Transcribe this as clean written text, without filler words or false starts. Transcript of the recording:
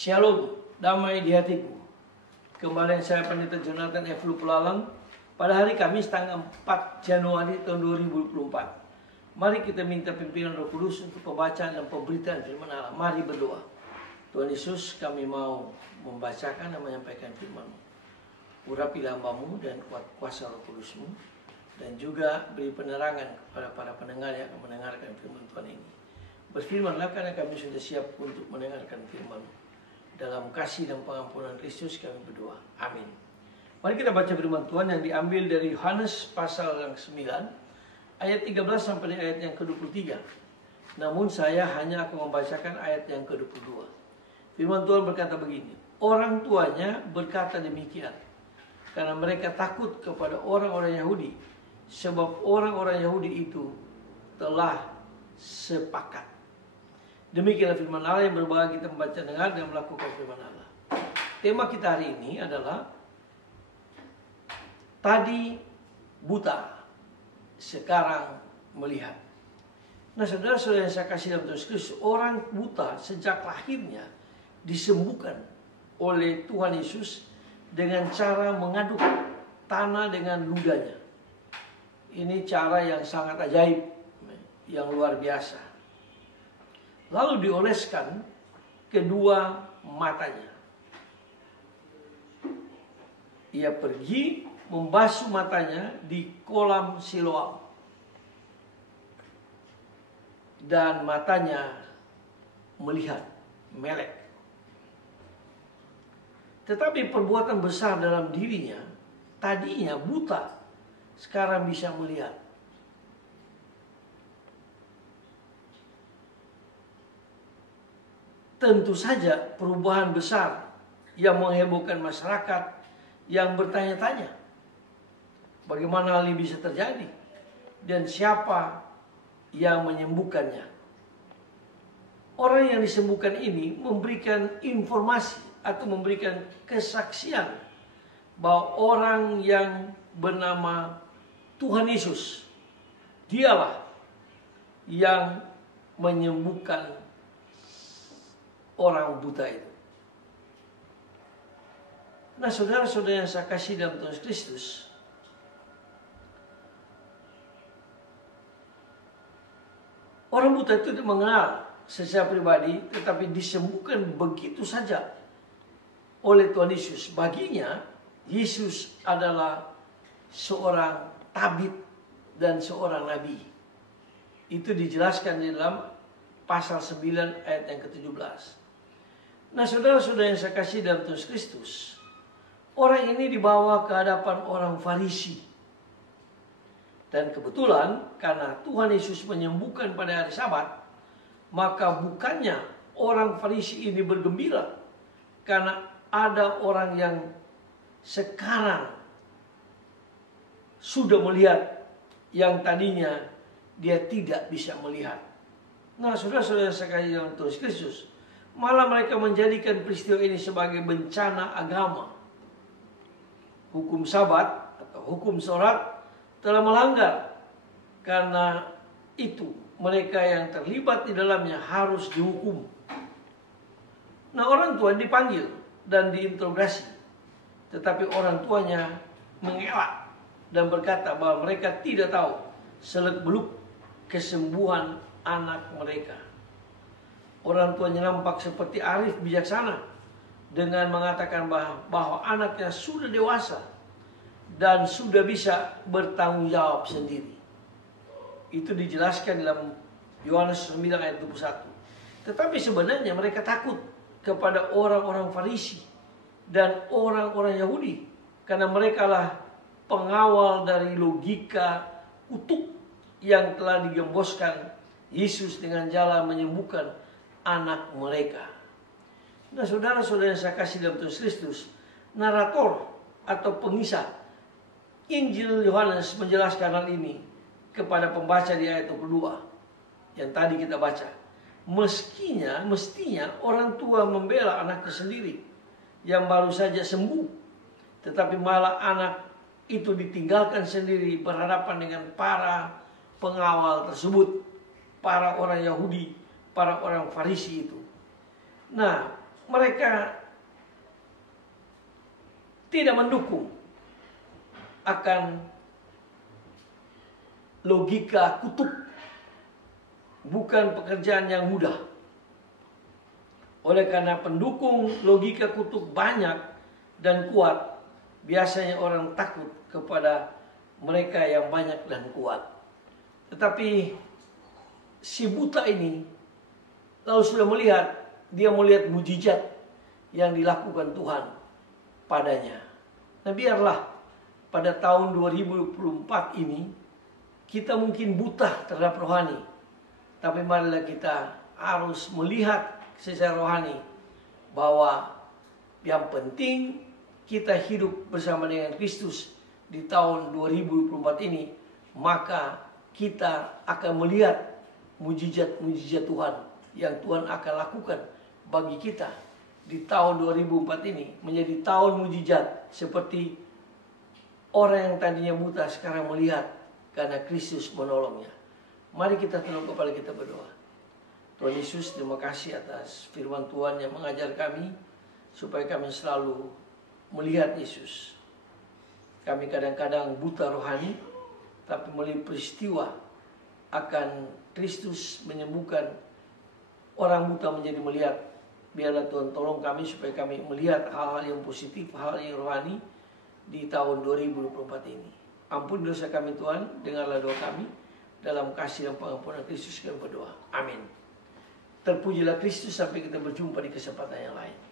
Shalom, damai di hatiku. Kembali saya Pendeta Jonathan F. Pulalang pada hari Kamis tanggal 4 Januari tahun 2024. Mari kita minta pimpinan Roh Kudus untuk pembacaan dan pemberitaan firman Allah. Mari berdoa. Tuhan Yesus, kami mau membacakan dan menyampaikan firman-Mu. Urapilah hamba-Mu dan kuat kuasa Roh Kudus-Mu, dan juga beri penerangan kepada para pendengar yang akan mendengarkan firman Tuhan ini. Berfirmanlah karena kami sudah siap untuk mendengarkan firman-Mu. Dalam kasih dan pengampunan Kristus kami berdoa. Amin. Mari kita baca firman Tuhan yang diambil dari Yohanes pasal yang 9 ayat 13 sampai ayat yang ke-23. Namun saya hanya akan membacakan ayat yang ke-22. Firman Tuhan berkata begini. Orang tuanya berkata demikian karena mereka takut kepada orang-orang Yahudi, sebab orang-orang Yahudi itu telah sepakat. Demikianlah firman Allah yang berbagi kita membaca, dengar, dan melakukan firman Allah. Tema kita hari ini adalah tadi buta, sekarang melihat. Nah, saudara-saudara yang saya kasih dalam Tuhan Kristus, orang buta sejak lahirnya disembuhkan oleh Tuhan Yesus dengan cara mengaduk tanah dengan ludahnya. Ini cara yang sangat ajaib, yang luar biasa. Lalu dioleskan kedua matanya. Ia pergi membasuh matanya di kolam Siloam. Dan matanya melihat, melek. Tetapi perbuatan besar dalam dirinya, tadinya buta, sekarang bisa melihat. Tentu saja perubahan besar yang menghebohkan masyarakat yang bertanya-tanya bagaimana hal ini bisa terjadi dan siapa yang menyembuhkannya. Orang yang disembuhkan ini memberikan informasi atau memberikan kesaksian bahwa orang yang bernama Tuhan Yesus, dialah yang menyembuhkan orang buta itu. Nah, saudara-saudara yang saya kasih dalam Tuhan Kristus, orang buta itu tidak mengenal secara pribadi, tetapi disembuhkan begitu saja oleh Tuhan Yesus. Baginya, Yesus adalah seorang tabib dan seorang nabi. Itu dijelaskan di dalam pasal 9 ayat yang ke-17. Nah, saudara-saudara yang saya kasih dalam Tuhan Kristus, orang ini dibawa ke hadapan orang Farisi. Dan kebetulan karena Tuhan Yesus menyembuhkan pada hari Sabat, maka bukannya orang Farisi ini bergembira karena ada orang yang sekarang sudah melihat yang tadinya dia tidak bisa melihat. Nah, saudara-saudara yang saya kasih dalam Tuhan Kristus, malah mereka menjadikan peristiwa ini sebagai bencana agama. Hukum Sabat atau hukum Taurat telah melanggar. Karena itu mereka yang terlibat di dalamnya harus dihukum. Nah, orang tua dipanggil dan diinterogasi. Tetapi orang tuanya mengelak dan berkata bahwa mereka tidak tahu seluk-beluk kesembuhan anak mereka. Orang tuanya nampak seperti arif bijaksana dengan mengatakan bahwa anaknya sudah dewasa dan sudah bisa bertanggung jawab sendiri. Itu dijelaskan dalam Yohanes 9 ayat 21. Tetapi sebenarnya mereka takut kepada orang-orang Farisi dan orang-orang Yahudi karena mereka lah pengawal dari logika kutuk yang telah digemboskan Yesus dengan jalan menyembuhkan anak mereka. Nah, saudara-saudara yang saya kasih dalam Tuhan Kristus, narator atau pengisah Injil Yohanes menjelaskan hal ini kepada pembaca di ayat 22 yang tadi kita baca. Mestinya orang tua membela anaknya sendiri yang baru saja sembuh, tetapi malah anak itu ditinggalkan sendiri berhadapan dengan para pengawal tersebut, para orang Yahudi, para orang Farisi itu. Nah, mereka tidak mendukung akan logika kutub. Bukan pekerjaan yang mudah. Oleh karena pendukung logika kutub banyak dan kuat, biasanya orang takut kepada mereka yang banyak dan kuat. Tetapi si buta ini lalu sudah melihat, dia melihat mujizat yang dilakukan Tuhan padanya. Nah, biarlah pada tahun 2024 ini kita mungkin buta terhadap rohani, tapi marilah kita harus melihat secara rohani bahwa yang penting kita hidup bersama dengan Kristus di tahun 2024 ini, maka kita akan melihat mujizat-mujizat Tuhan yang Tuhan akan lakukan bagi kita di tahun 2004 ini, menjadi tahun mujizat seperti orang yang tadinya buta sekarang melihat karena Kristus menolongnya. Mari kita tunduk kepala kita berdoa. Tuhan Yesus, terima kasih atas firman Tuhan yang mengajar kami supaya kami selalu melihat Yesus. Kami kadang-kadang buta rohani, tapi melihat peristiwa akan Kristus menyembuhkan orang buta menjadi melihat. Biarlah Tuhan tolong kami supaya kami melihat hal-hal yang positif, hal yang rohani di tahun 2024 ini. Ampun dosa kami Tuhan, dengarlah doa kami. Dalam kasih dan pengampunan Kristus kami berdoa. Amin. Terpujilah Kristus, sampai kita berjumpa di kesempatan yang lain.